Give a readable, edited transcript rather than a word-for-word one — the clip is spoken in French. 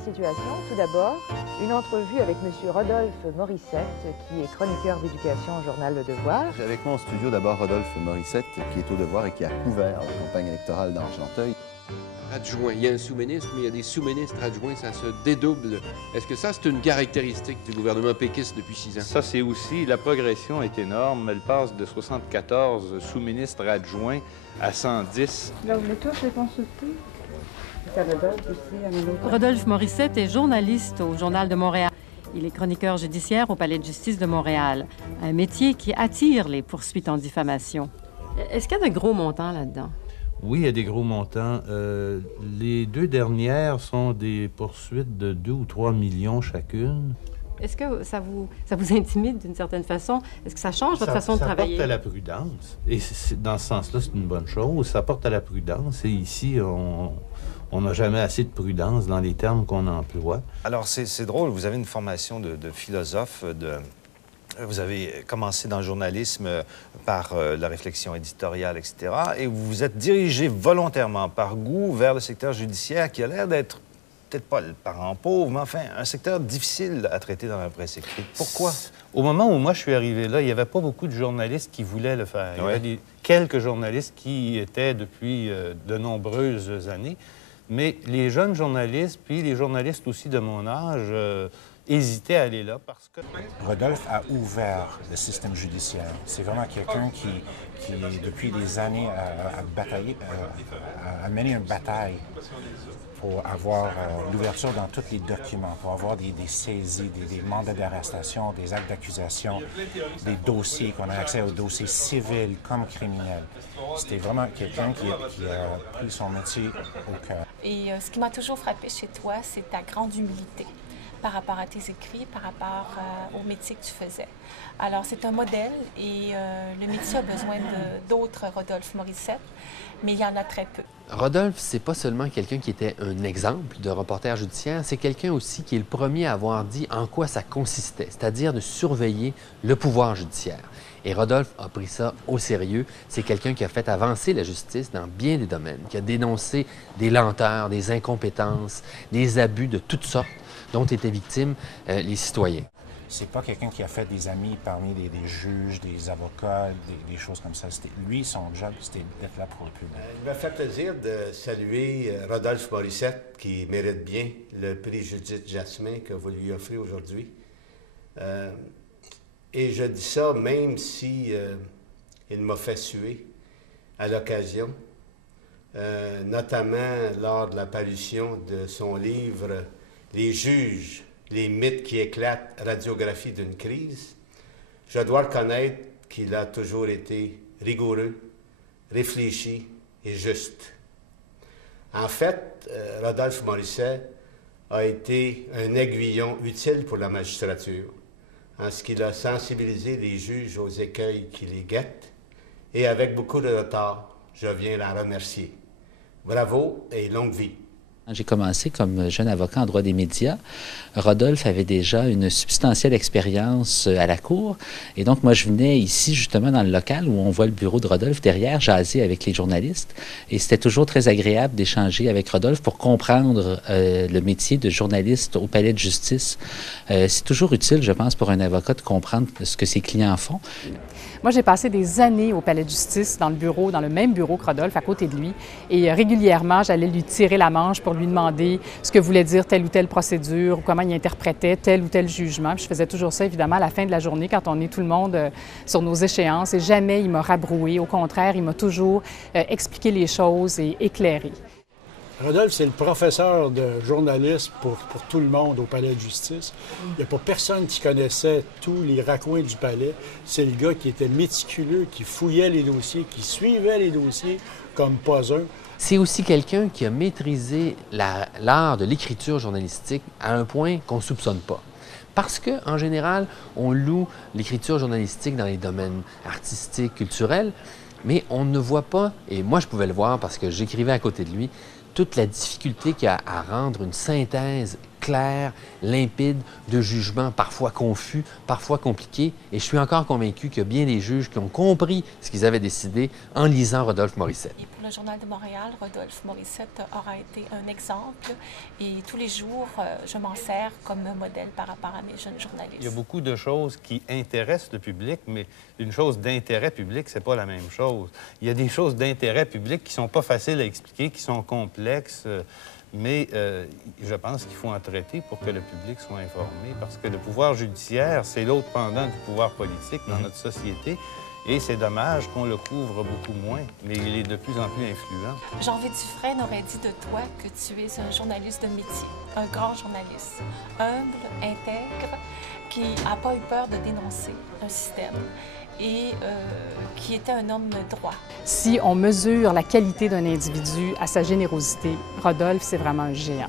la situation. Tout d'abord, une entrevue avec M. Rodolphe Morissette, qui est chroniqueur d'éducation au journal Le Devoir. J'ai avec moi en studio d'abord Rodolphe Morissette, qui est au Devoir et qui a couvert la campagne électorale d'Argenteuil. Adjoint, il y a un sous-ministre, mais il y a des sous-ministres adjoints, ça se dédouble. Est-ce que ça, c'est une caractéristique du gouvernement péquiste depuis 6 ans? Ça, c'est aussi, la progression est énorme. Elle passe de 74 sous-ministres adjoints à 110. Là, vous voulez tous les consulter? Rodolphe Morissette est journaliste au Journal de Montréal. Il est chroniqueur judiciaire au Palais de justice de Montréal, un métier qui attire les poursuites en diffamation. Est-ce qu'il y a de gros montants là-dedans? Oui, il y a des gros montants. Les deux dernières sont des poursuites de 2 ou 3 millions chacune. Est-ce que ça vous intimide d'une certaine façon? Est-ce que ça change votre façon de travailler? Ça porte à la prudence. Et dans ce sens-là, c'est une bonne chose. Ça porte à la prudence. Et ici, on n'a jamais assez de prudence dans les termes qu'on emploie. Alors, c'est drôle. Vous avez une formation de philosophe, Vous avez commencé dans le journalisme par la réflexion éditoriale, etc. Et vous vous êtes dirigé volontairement, par goût, vers le secteur judiciaire qui a l'air d'être, peut-être pas le parent pauvre, mais enfin, un secteur difficile à traiter dans la presse écrite. Pourquoi? Au moment où moi je suis arrivé là, il n'y avait pas beaucoup de journalistes qui voulaient le faire. Il y avait quelques journalistes qui y étaient depuis de nombreuses années. Mais les jeunes journalistes, puis les journalistes aussi de mon âge, hésitaient à aller là parce que... Rodolphe a ouvert le système judiciaire. C'est vraiment quelqu'un qui, depuis des années, a mené une bataille pour avoir l'ouverture dans tous les documents, pour avoir des saisies, des mandats d'arrestation, des actes d'accusation, des dossiers, qu'on a accès aux dossiers civils comme criminels. C'était vraiment quelqu'un qui a pris son métier au cœur. Et ce qui m'a toujours frappé chez toi, c'est ta grande humilité par rapport à tes écrits, par rapport au métier que tu faisais. Alors, c'est un modèle et le métier a besoin d'autres Rodolphe Morissette, mais il y en a très peu. Rodolphe, c'est pas seulement quelqu'un qui était un exemple de reporter judiciaire, c'est quelqu'un aussi qui est le premier à avoir dit en quoi ça consistait, c'est-à-dire de surveiller le pouvoir judiciaire. Et Rodolphe a pris ça au sérieux. C'est quelqu'un qui a fait avancer la justice dans bien des domaines, qui a dénoncé des lenteurs, des incompétences, des abus de toutes sortes dont étaient victimes les citoyens. C'est pas quelqu'un qui a fait des amis parmi des juges, des avocats, des choses comme ça. Lui, son job, c'était d'être là pour le public. Il m'a fait plaisir de saluer Rodolphe Morissette, qui mérite bien le prix Judith Jasmin que vous lui offrez aujourd'hui. Et je dis ça même si il m'a fait suer à l'occasion, notamment lors de la parution de son livre « Les juges, les mythes qui éclatent, radiographie d'une crise ». Je dois reconnaître qu'il a toujours été rigoureux, réfléchi et juste. En fait, Rodolphe Morissette a été un aiguillon utile pour la magistrature, en ce qu'il a sensibilisé les juges aux écueils qui les guettent, et avec beaucoup de retard, je viens l'en remercier. Bravo et longue vie. Quand j'ai commencé comme jeune avocat en droit des médias, Rodolphe avait déjà une substantielle expérience à la cour. Et donc, moi, je venais ici, justement, dans le local où on voit le bureau de Rodolphe derrière, jaser avec les journalistes. Et c'était toujours très agréable d'échanger avec Rodolphe pour comprendre le métier de journaliste au palais de justice. C'est toujours utile, je pense, pour un avocat de comprendre ce que ses clients font. Moi, j'ai passé des années au palais de justice, dans le même bureau que Rodolphe, à côté de lui. Et régulièrement, j'allais lui tirer la manche pour lui demander ce que voulait dire telle ou telle procédure, ou comment il interprétait tel ou tel jugement. Puis je faisais toujours ça, évidemment, à la fin de la journée, quand on est tout le monde sur nos échéances. Et jamais il m'a rabroué. Au contraire, il m'a toujours expliqué les choses et éclairé. Rodolphe, c'est le professeur de journalisme pour tout le monde au palais de justice. Il n'y a pas personne qui connaissait tous les raccoins du palais. C'est le gars qui était méticuleux, qui fouillait les dossiers, qui suivait les dossiers comme pas un. C'est aussi quelqu'un qui a maîtrisé l'art de l'écriture journalistique à un point qu'on ne soupçonne pas. Parce qu'en général, on loue l'écriture journalistique dans les domaines artistiques, culturels, mais on ne voit pas, et moi je pouvais le voir parce que j'écrivais à côté de lui, toute la difficulté qu'il y a à rendre une synthèse claires, limpides, de jugements parfois confus, parfois compliqués. Et je suis encore convaincu qu'il y a bien des juges qui ont compris ce qu'ils avaient décidé en lisant Rodolphe Morissette. Et pour le Journal de Montréal, Rodolphe Morissette aura été un exemple et tous les jours, je m'en sers comme modèle par rapport à mes jeunes journalistes. Il y a beaucoup de choses qui intéressent le public, mais une chose d'intérêt public, c'est pas la même chose. Il y a des choses d'intérêt public qui sont pas faciles à expliquer, qui sont complexes, mais je pense qu'il faut en traiter pour que le public soit informé, parce que le pouvoir judiciaire, c'est l'autre pendant du pouvoir politique dans notre société, et c'est dommage qu'on le couvre beaucoup moins, mais il est de plus en plus influent. Jean-V Dufresne aurait dit de toi que tu es un journaliste de métier, un grand journaliste, humble, intègre, qui n'a pas eu peur de dénoncer un système et qui était un homme droit. Si on mesure la qualité d'un individu à sa générosité, Rodolphe, c'est vraiment un géant.